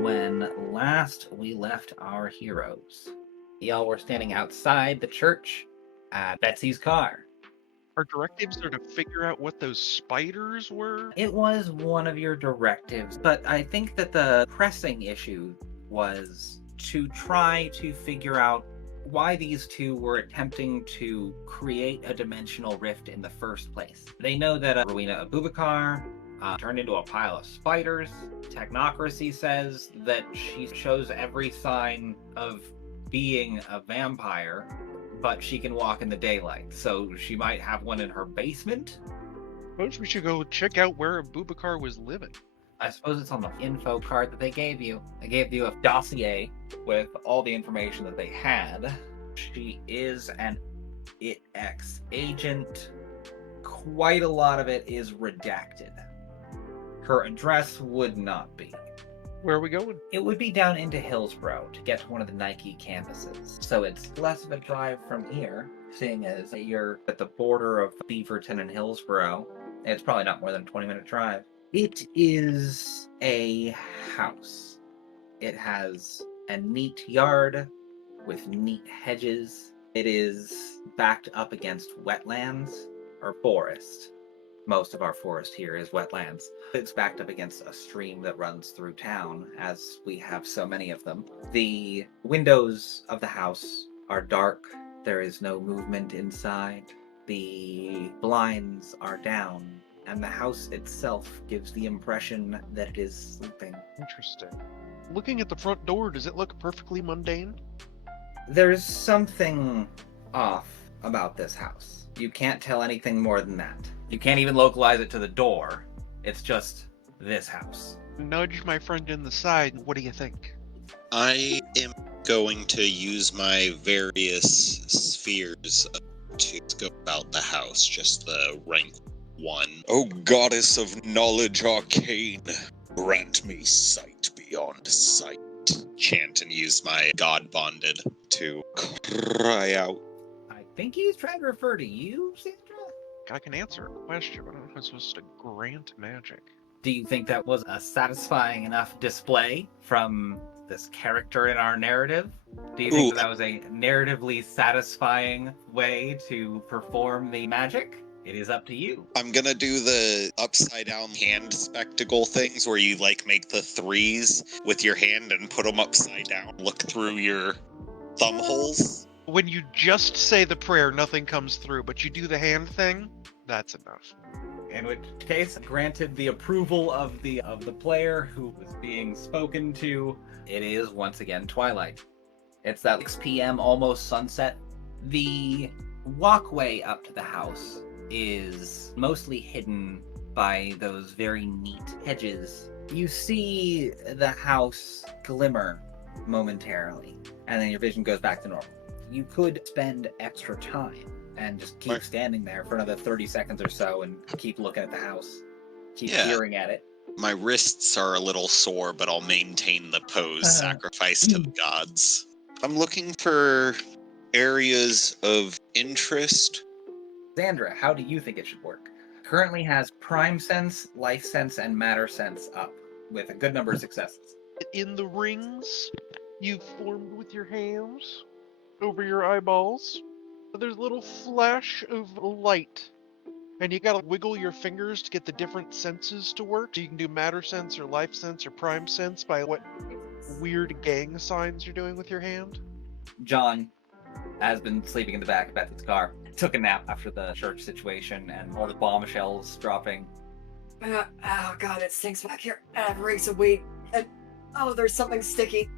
When last we left our heroes, y'all were standing outside the church at Betsy's car. Our directives are to figure out what those spiders were? It was one of your directives, but I think that the pressing issue was to try to figure out why these two were attempting to create a dimensional rift in the first place. They know that Rowena Abubakar turned into a pile of spiders. Technocracy says that she shows every sign of being a vampire, but she can walk in the daylight, so she might have one in her basement. Suppose we should go check out where Abubakar was living. I suppose it's on the info card that they gave you. They gave you a dossier with all the information that they had. She is an ITX agent. Quite a lot of it is redacted. Her address would not be. Where are we going? It would be down into Hillsboro to get to one of the Nike campuses. So it's less of a drive from here, seeing as you're at the border of Beaverton and Hillsboro. It's probably not more than a 20-minute drive. It is a house. It has a neat yard with neat hedges. It is backed up against wetlands or forest. Most of our forest here is wetlands. It's backed up against a stream that runs through town, as we have so many of them. The windows of the house are dark. There is no movement inside. The blinds are down, and the house itself gives the impression that it is sleeping. Interesting. Looking at the front door, does it look perfectly mundane? There's something off about this house. You can't tell anything more than that. You can't even localize it to the door. It's just this house. Nudge my friend in the side. What do you think? I am going to use my various spheres to scope out the house, just the rank 1. Oh, goddess of knowledge arcane, grant me sight beyond sight. Chant and use my god bonded to cry out. I think he's trying to refer to you, Sandra? I can answer a question, but I don't know if I'm supposed to grant magic. Do you think that was a satisfying enough display from this character in our narrative? Do you think that was a narratively satisfying way to perform the magic? It is up to you. I'm gonna do the upside down hand spectacle things where you make the 3s with your hand and put them upside down. Look through your thumb holes. When you just say the prayer, nothing comes through, but you do the hand thing, that's enough. In which case, granted the approval of the player who was being spoken to, it is once again Twilight. It's that 6 p.m. almost sunset. The walkway up to the house is mostly hidden by those very neat hedges. You see the house glimmer momentarily, and then your vision goes back to normal. You could spend extra time and just keep standing there for another 30 seconds or so and keep looking at the house, keep peering at it. My wrists are a little sore, but I'll maintain the pose, sacrifice to the gods. I'm looking for areas of interest. Sandra, how do you think it should work? Currently has Prime Sense, Life Sense, and Matter Sense up with a good number of successes. In the rings you've formed with your hands over your eyeballs, there's a little flash of light, and you gotta wiggle your fingers to get the different senses to work. So you can do Matter Sense or Life Sense or Prime Sense by what weird gang signs you're doing with your hand. John has been sleeping in the back of Betsy's car. Took a nap after the church situation and all the bombshells dropping. Oh god, it stinks back here. It reeks of weed. And, there's something sticky.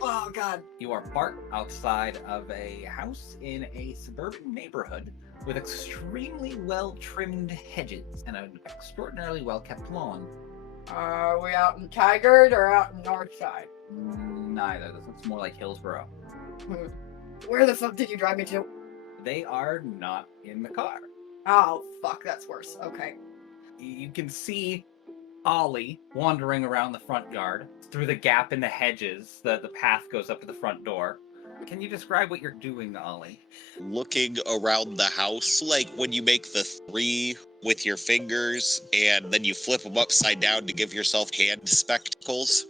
Oh god. You are parked outside of a house in a suburban neighborhood with extremely well-trimmed hedges and an extraordinarily well-kept lawn. Are we out in Tigard or out in Northside? Neither. This looks more like Hillsboro. Where the fuck did you drive me to? They are not in the car. Oh, fuck, that's worse. Okay. You can see Ollie wandering around the front yard through the gap in the hedges. The path goes up to the front door. Can you describe what you're doing, Ollie? Looking around the house, like when you make the 3 with your fingers and then you flip them upside down to give yourself hand spectacles.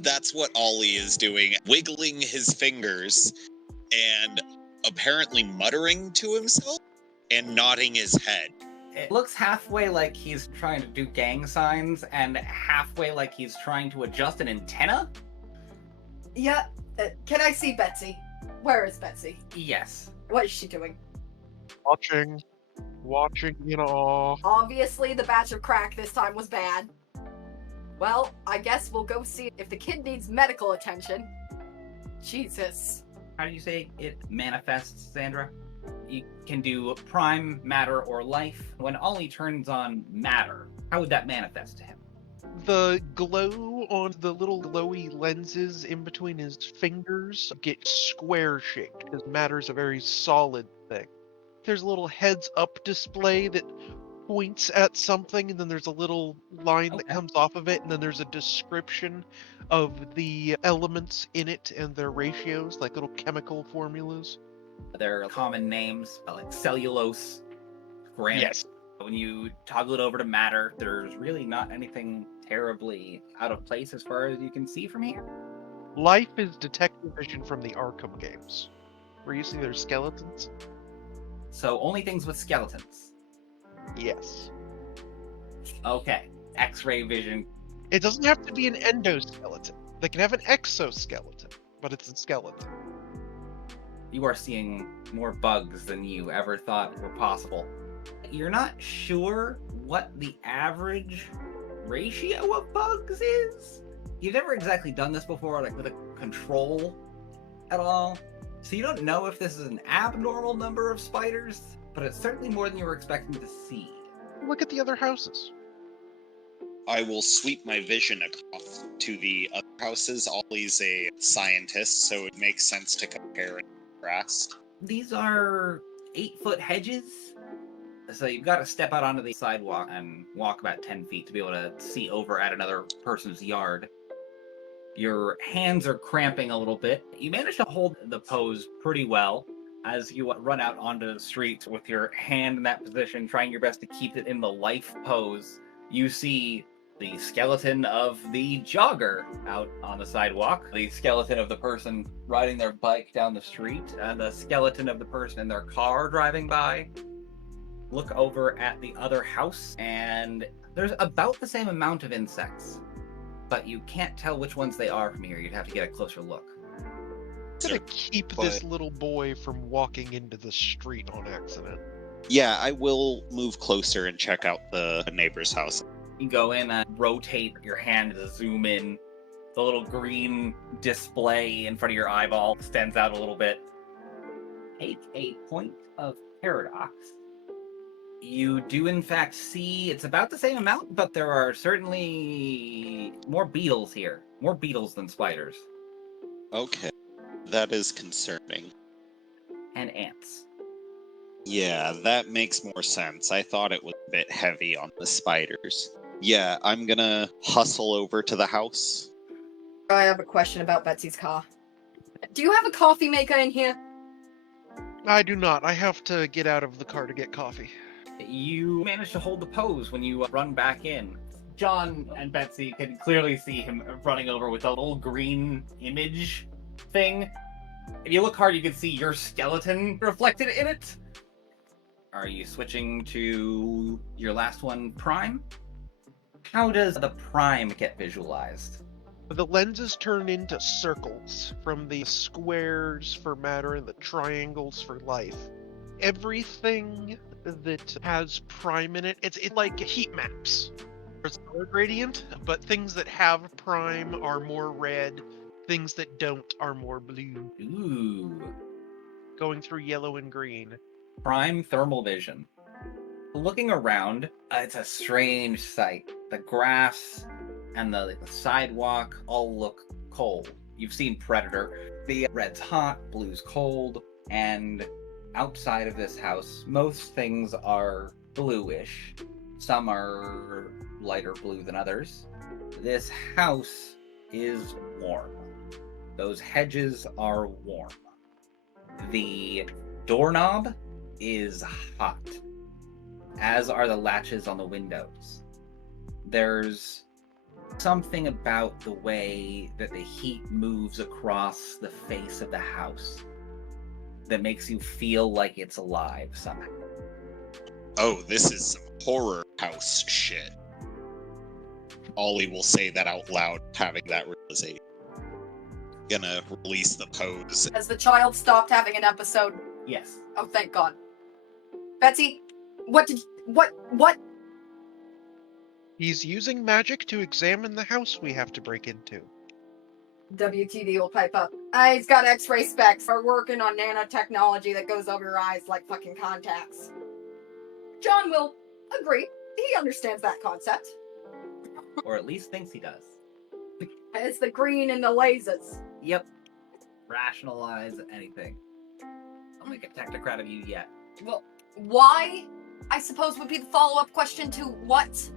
That's what Ollie is doing, wiggling his fingers and apparently muttering to himself and nodding his head. It looks halfway like he's trying to do gang signs and halfway like he's trying to adjust an antenna. Yeah, can I see Betsy? Where is Betsy? Yes. What is she doing? Watching in awe. Obviously, the batch of crack this time was bad. Well, I guess we'll go see if the kid needs medical attention. Jesus. How do you say it manifests, Sandra? You can do prime, matter, or life. When Ollie turns on matter, how would that manifest to him? The glow on the little glowy lenses in between his fingers get square shaped because matter's a very solid thing. There's a little heads up display that points at something, and then there's a little line that comes off of it, and then there's a description of the elements in it and their ratios, like little chemical formulas. There are common names like cellulose, granite. Yes. When you toggle it over to matter, there's really not anything terribly out of place as far as you can see from here. Life is detective vision from the Arkham games, where you see their skeletons. So only things with skeletons. Yes. Okay. X-ray vision. It doesn't have to be an endoskeleton. They can have an exoskeleton, but it's a skeleton. You are seeing more bugs than you ever thought were possible. You're not sure what the average ratio of bugs is? You've never exactly done this before, like with a control at all. So you don't know if this is an abnormal number of spiders, but it's certainly more than you were expecting to see. Look at the other houses. I will sweep my vision across to the other houses. Ollie's a scientist, so it makes sense to compare and contrast. These are 8-foot hedges. So you've got to step out onto the sidewalk and walk about 10 feet to be able to see over at another person's yard. Your hands are cramping a little bit. You manage to hold the pose pretty well as you run out onto the street with your hand in that position, trying your best to keep it in the life pose. You see the skeleton of the jogger out on the sidewalk, the skeleton of the person riding their bike down the street, and the skeleton of the person in their car driving by. Look over at the other house, and there's about the same amount of insects, but you can't tell which ones they are from here. You'd have to get a closer look. I'm gonna keep this little boy from walking into the street on accident. Yeah, I will move closer and check out the neighbor's house. You go in and rotate your hand to zoom in. The little green display in front of your eyeball extends out a little bit. Take a point of paradox. You do in fact see it's about the same amount, but there are certainly more beetles here. More beetles than spiders. Okay, that is concerning. And ants. Yeah, that makes more sense. I thought it was a bit heavy on the spiders. Yeah, I'm gonna hustle over to the house. I have a question about Betsy's car. Do you have a coffee maker in here? I do not. I have to get out of the car to get coffee. You manage to hold the pose when you run back in. John and Betsy can clearly see him running over with a little green image thing. If you look hard, you can see your skeleton reflected in it. Are you switching to your last one, Prime? How does the Prime get visualized? The lenses turn into circles from the squares for matter and the triangles for life. Everything that has prime in it, it's like heat maps. There's color gradient, but things that have prime are more red, things that don't are more blue. Ooh. Going through yellow and green. Prime thermal vision. Looking around, it's a strange sight. The grass and the sidewalk all look cold. You've seen Predator. The red's hot, blue's cold, and outside of this house, most things are bluish. Some are lighter blue than others. This house is warm. Those hedges are warm. The doorknob is hot, as are the latches on the windows. There's something about the way that the heat moves across the face of the house that makes you feel like it's alive somehow. Oh, this is some horror house shit. Ollie will say that out loud, having that realization. Gonna release the pose. Has the child stopped having an episode? Yes. Oh, thank God. Betsy, what? He's using magic to examine the house we have to break into. WTD will pipe up. He's got x-ray specs for working on nanotechnology that goes over your eyes like fucking contacts. John will agree. He understands that concept. Or at least thinks he does. It's the green and the lasers. Yep. Rationalize anything. I'll make a technocrat of you yet. Well, why, I suppose, would be the follow-up question to what?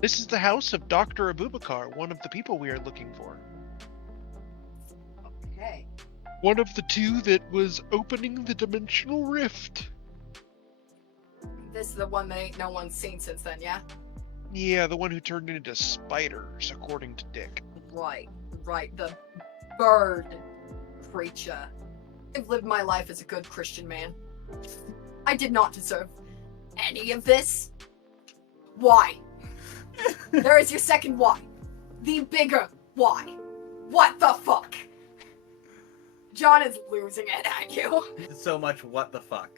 This is the house of Dr. Abubakar, one of the people we are looking for. Okay. One of the two that was opening the dimensional rift. This is the one that ain't no one's seen since then, yeah? Yeah, the one who turned into spiders, according to Dick. Right, the bird creature. I've lived my life as a good Christian man. I did not deserve any of this. Why? There is your second why. The bigger why. What the fuck? John is losing it at you. So much what the fuck.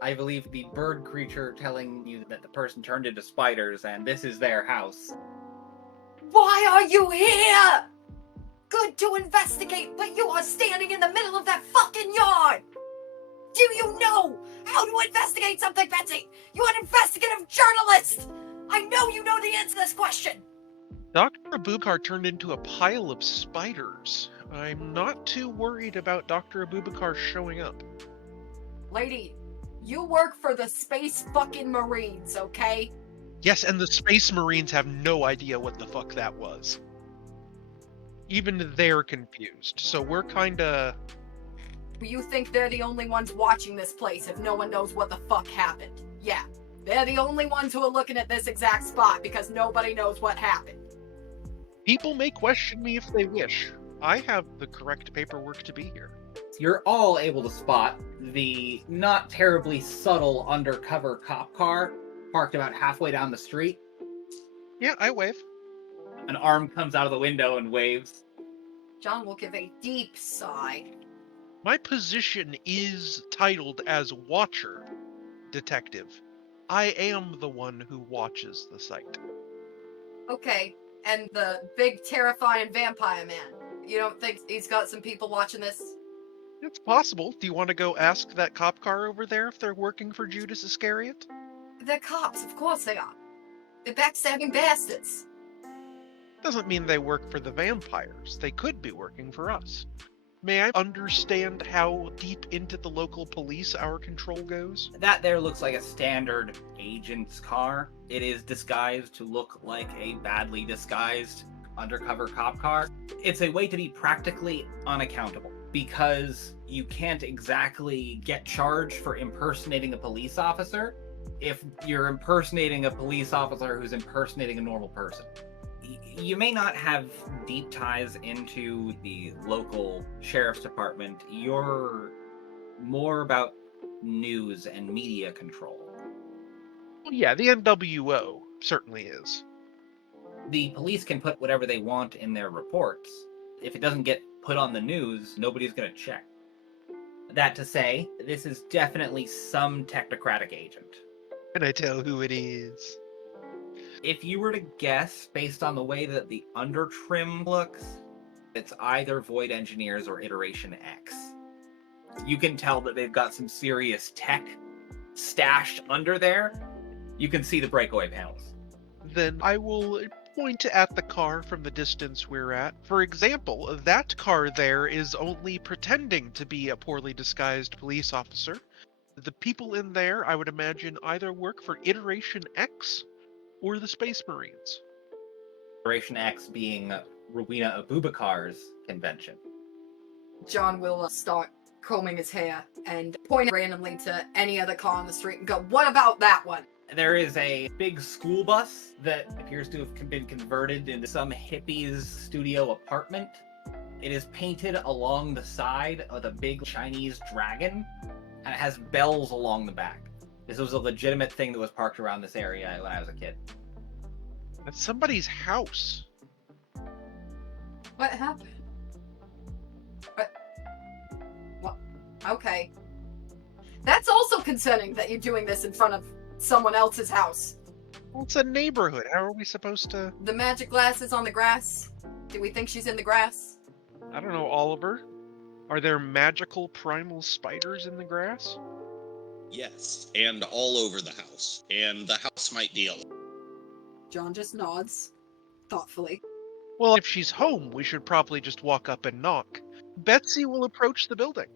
I believe the bird creature telling you that the person turned into spiders and this is their house. Why are you here? Good to investigate, but you are standing in the middle of that fucking yard. Do you know how to investigate something, Betsy? You're an investigative journalist. I know you know the answer to this question. Dr. Abubakar turned into a pile of spiders. I'm not too worried about Dr. Abubakar showing up. Lady, you work for the Space fucking Marines, okay? Yes, and the Space Marines have no idea what the fuck that was. Even they're confused, so we're kinda... You think they're the only ones watching this place if no one knows what the fuck happened? Yeah, they're the only ones who are looking at this exact spot because nobody knows what happened. People may question me if they wish. I have the correct paperwork to be here. You're all able to spot the not terribly subtle undercover cop car parked about halfway down the street. Yeah, I wave. An arm comes out of the window and waves. John will give a deep sigh. My position is titled as Watcher, Detective. I am the one who watches the site. Okay, and the big terrifying vampire man. You don't think he's got some people watching this? It's possible. Do you want to go ask that cop car over there if they're working for Judas Iscariot? They're cops, of course they are. They're backstabbing bastards. Doesn't mean they work for the vampires. They could be working for us. May I understand how deep into the local police our control goes? That there looks like a standard agent's car. It is disguised to look like a badly disguised undercover cop car. It's a way to be practically unaccountable because you can't exactly get charged for impersonating a police officer if you're impersonating a police officer who's impersonating a normal person. You may not have deep ties into the local sheriff's department. You're more about news and media control. Well, yeah, the NWO certainly is. The police can put whatever they want in their reports. If it doesn't get put on the news, nobody's going to check. That to say, this is definitely some technocratic agent. Can I tell who it is? If you were to guess, based on the way that the under trim looks, it's either Void Engineers or Iteration X. You can tell that they've got some serious tech stashed under there. You can see the breakaway panels. Then I will point at the car from the distance we're at. For example, that car there is only pretending to be a poorly disguised police officer. The people in there, I would imagine, either work for Iteration X or the Space Marines. Iteration X being Rowena Abubakar's convention. John will start combing his hair and point randomly to any other car on the street and go, "What about that one?" There is a big school bus that appears to have been converted into some hippie's studio apartment. It is painted along the side of a big Chinese dragon, and it has bells along the back. This was a legitimate thing that was parked around this area when I was a kid. That's somebody's house. What happened? What? Okay. That's also concerning that you're doing this in front of someone else's house. Well, it's a neighborhood. How are we supposed to... The magic glass is on the grass. Do we think she's in the grass? I don't know, Oliver. Are there magical primal spiders in the grass? Yes, and all over the house. And the house might be alone. John just nods, thoughtfully. Well, if she's home, we should probably just walk up and knock. Betsy will approach the building.